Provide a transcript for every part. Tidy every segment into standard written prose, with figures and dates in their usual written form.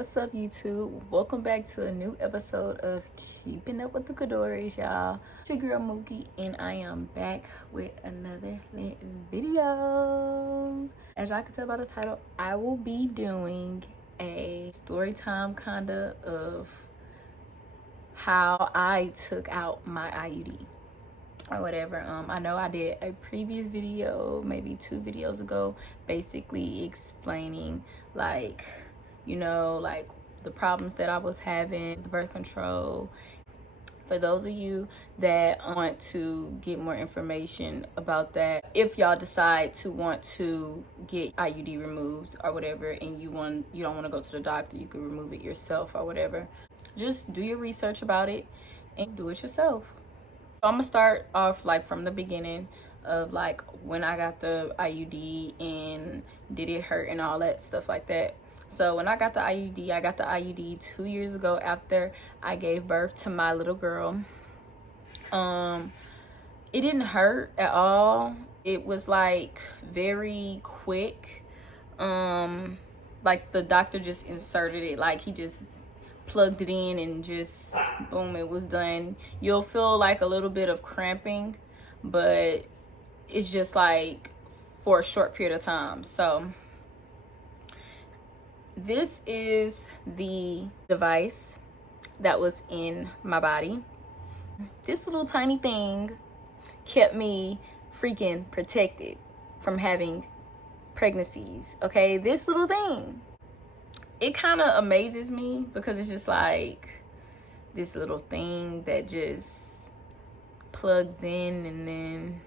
What's up, YouTube? Welcome back to a new episode of Keeping Up with the Kadoris, y'all. It's your girl Mookie, and I am back with another lit video. As y'all can tell by the title, I will be doing a story time kinda of how I took out my IUD or whatever. I know I did a previous video, maybe 2 videos ago, basically explaining like the problems that I was having, the birth control. For those of you that want to get more information about that, if y'all decide to want to get IUD removed or whatever, and you don't want to go to the doctor, you can remove it yourself or whatever. Just do your research about it and do it yourself. So I'm gonna start off like from the beginning of like when I got the IUD and did it hurt and all that stuff like that. So when I got the IUD 2 years ago after I gave birth to my little girl. It didn't hurt at all. It was like very quick. Like the doctor just inserted it, like he just plugged it in and just boom, it was done. You'll feel like a little bit of cramping, but it's just like for a short period of time. So this is the device that was in my body. This little tiny thing kept me freaking protected from having pregnancies. Okay, this little thing, it kind of amazes me because it's just like this little thing that just plugs in and then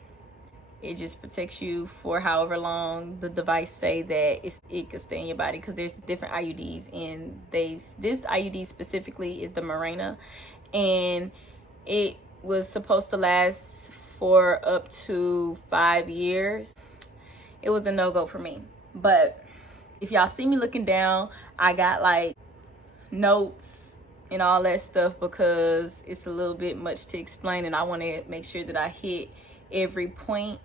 it just protects you for however long the device say that it could stay in your body, because there's different IUDs, and this IUD specifically is the Mirena, and it was supposed to last for up to 5 years. It was a no-go for me. But if y'all see me looking down, I got like notes and all that stuff because it's a little bit much to explain, and I want to make sure that I hit every point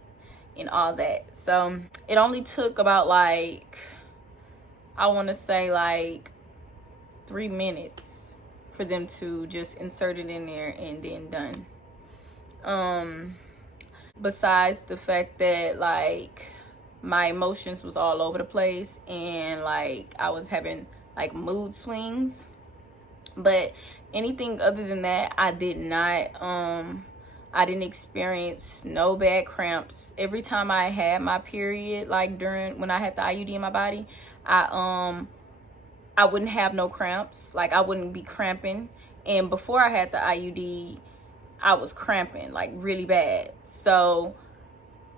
and all that. So it only took about like, I want to say like 3 minutes for them to just insert it in there and then done. Besides the fact that like my emotions was all over the place and like I was having like mood swings, but anything other than that, I didn't experience no bad cramps. Every time I had my period, like when I had the IUD in my body, I wouldn't have no cramps. Like I wouldn't be cramping. And before I had the IUD, I was cramping like really bad. So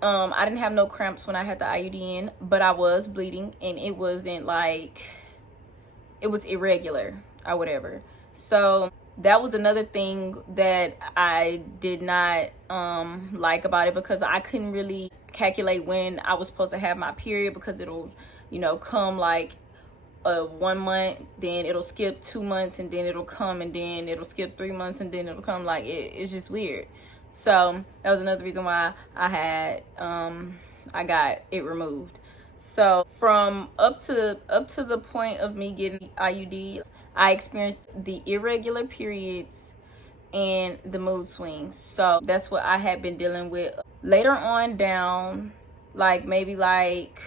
I didn't have no cramps when I had the IUD in, but I was bleeding, and it wasn't like, it was irregular or whatever. So that was another thing that I did not like about it, because I couldn't really calculate when I was supposed to have my period, because it'll come like 1 month, then it'll skip 2 months, and then it'll come, and then it'll skip 3 months, and then it'll come. Like it's just weird. So that was another reason why I got it removed. So from up to the point of me getting IUD, I experienced the irregular periods and the mood swings. So that's what I had been dealing with. Later on down, like maybe like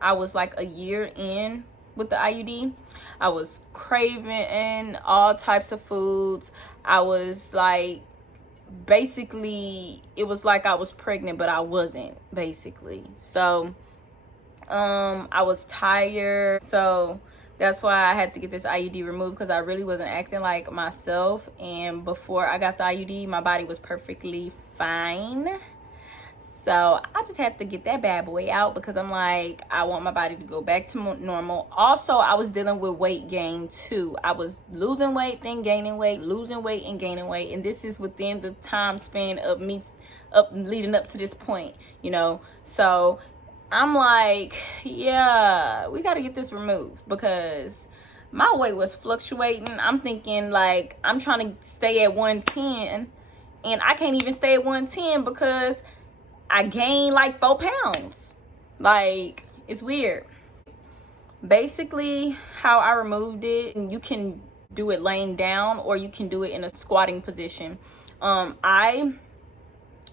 I was like a year in with the IUD, I was craving all types of foods. I was like, basically it was like I was pregnant, but I wasn't, basically. So I was tired, so that's why I had to get this IUD removed, because I really wasn't acting like myself. And before I got the IUD, my body was perfectly fine. So I just had to get that bad boy out, because I'm like, I want my body to go back to normal. Also, I was dealing with weight gain too. I was losing weight, then gaining weight, losing weight and gaining weight. And this is within the time span of me leading up to this point, So I'm like, yeah, we got to get this removed, because my weight was fluctuating. I'm thinking like, I'm trying to stay at 110, and I can't even stay at 110 because I gained like 4 pounds. Like, it's weird. basically how I removed it, you can do it laying down or you can do it in a squatting position. I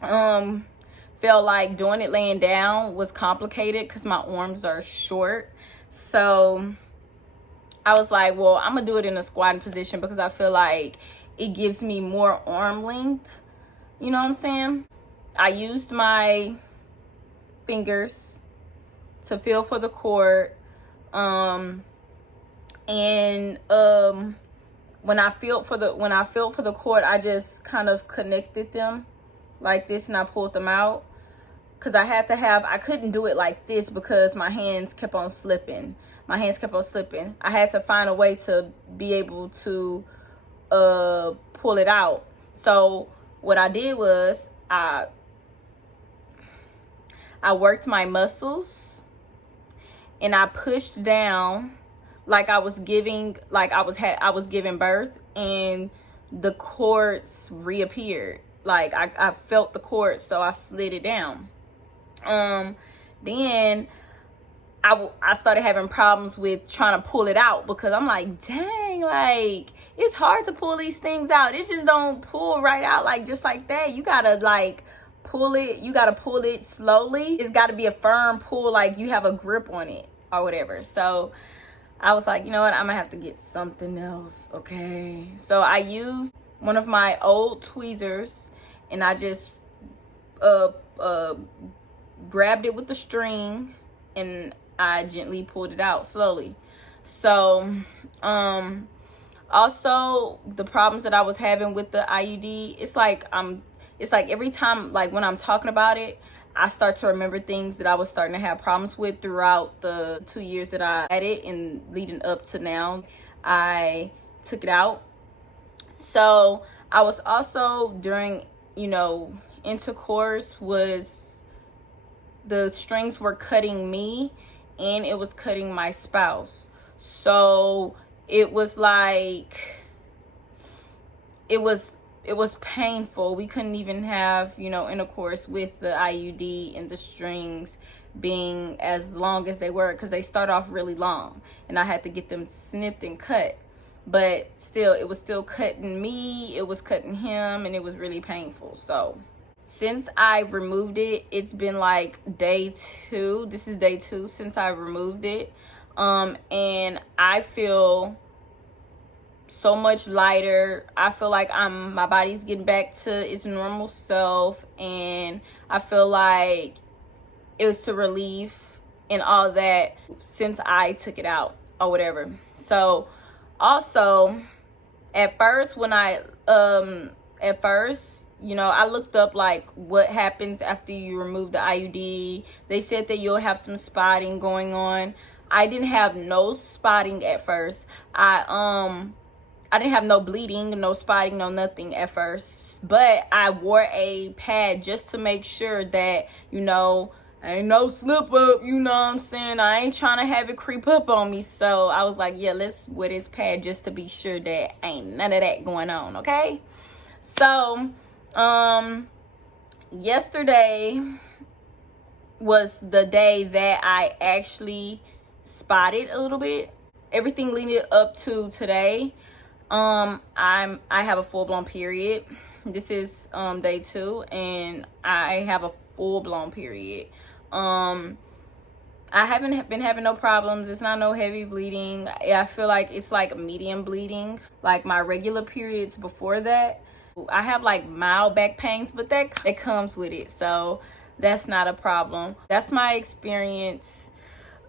felt like doing it laying down was complicated because my arms are short. So I was like, well, I'm gonna do it in a squatting position because I feel like it gives me more arm length. You know what I'm saying? I used my fingers to feel for the cord. When I felt for the cord, I just kind of connected them like this and I pulled them out. Cause I couldn't do it like this because my hands kept on slipping. I had to find a way to be able to pull it out. So what I did was I worked my muscles and I pushed down like I was giving birth, and the cords reappeared. Like I felt the cords, so I slid it down. Then I started having problems with trying to pull it out because I'm like, dang, like it's hard to pull these things out. It just don't pull right out like just like that. You gotta like pull it. You gotta pull it slowly. It's got to be a firm pull, like you have a grip on it or whatever. So I was like, you know what? I'm gonna have to get something else. Okay. So I used one of my old tweezers and I just grabbed it with the string and I gently pulled it out slowly. So also the problems that I was having with the IUD, it's like every time, like when I'm talking about it, I start to remember things that I was starting to have problems with throughout the 2 years that I had it and leading up to now. I took it out. So I was also during, intercourse, the strings were cutting me and it was cutting my spouse. So it was like, it was painful. We couldn't even have, intercourse with the IUD and the strings being as long as they were, because they start off really long and I had to get them snipped and cut. But still, it was still cutting me, it was cutting him, and it was really painful. So since I removed it, it's been like day 2. This is day 2 since I removed it. And I feel so much lighter. I feel like my body's getting back to its normal self, and I feel like it was a relief and all that since I took it out or whatever. So also at first I looked up like what happens after you remove the IUD. They said that you'll have some spotting going on. I didn't have no spotting at first. I didn't have no bleeding, no spotting, no nothing at first. But I wore a pad just to make sure that, ain't no slip up, you know what I'm saying? I ain't trying to have it creep up on me. So I was like, yeah, let's wear this pad just to be sure that ain't none of that going on, okay? So, yesterday was the day that I actually spotted a little bit. Everything leading up to today, I have a full-blown period. This is day 2 and I have a full-blown period. I haven't been having no problems. It's not no heavy bleeding. I feel like it's like medium bleeding, like my regular periods before that. I have like mild back pains, but that comes with it, so that's not a problem. That's my experience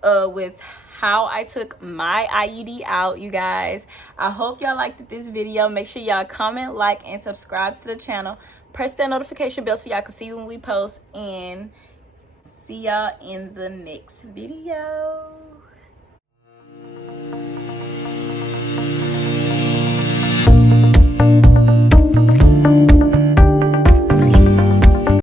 with how I took my IUD out, you guys. I hope y'all liked this video. Make sure y'all comment, like, and subscribe to the channel. Press that notification bell so y'all can see when we post, and see y'all in the next video.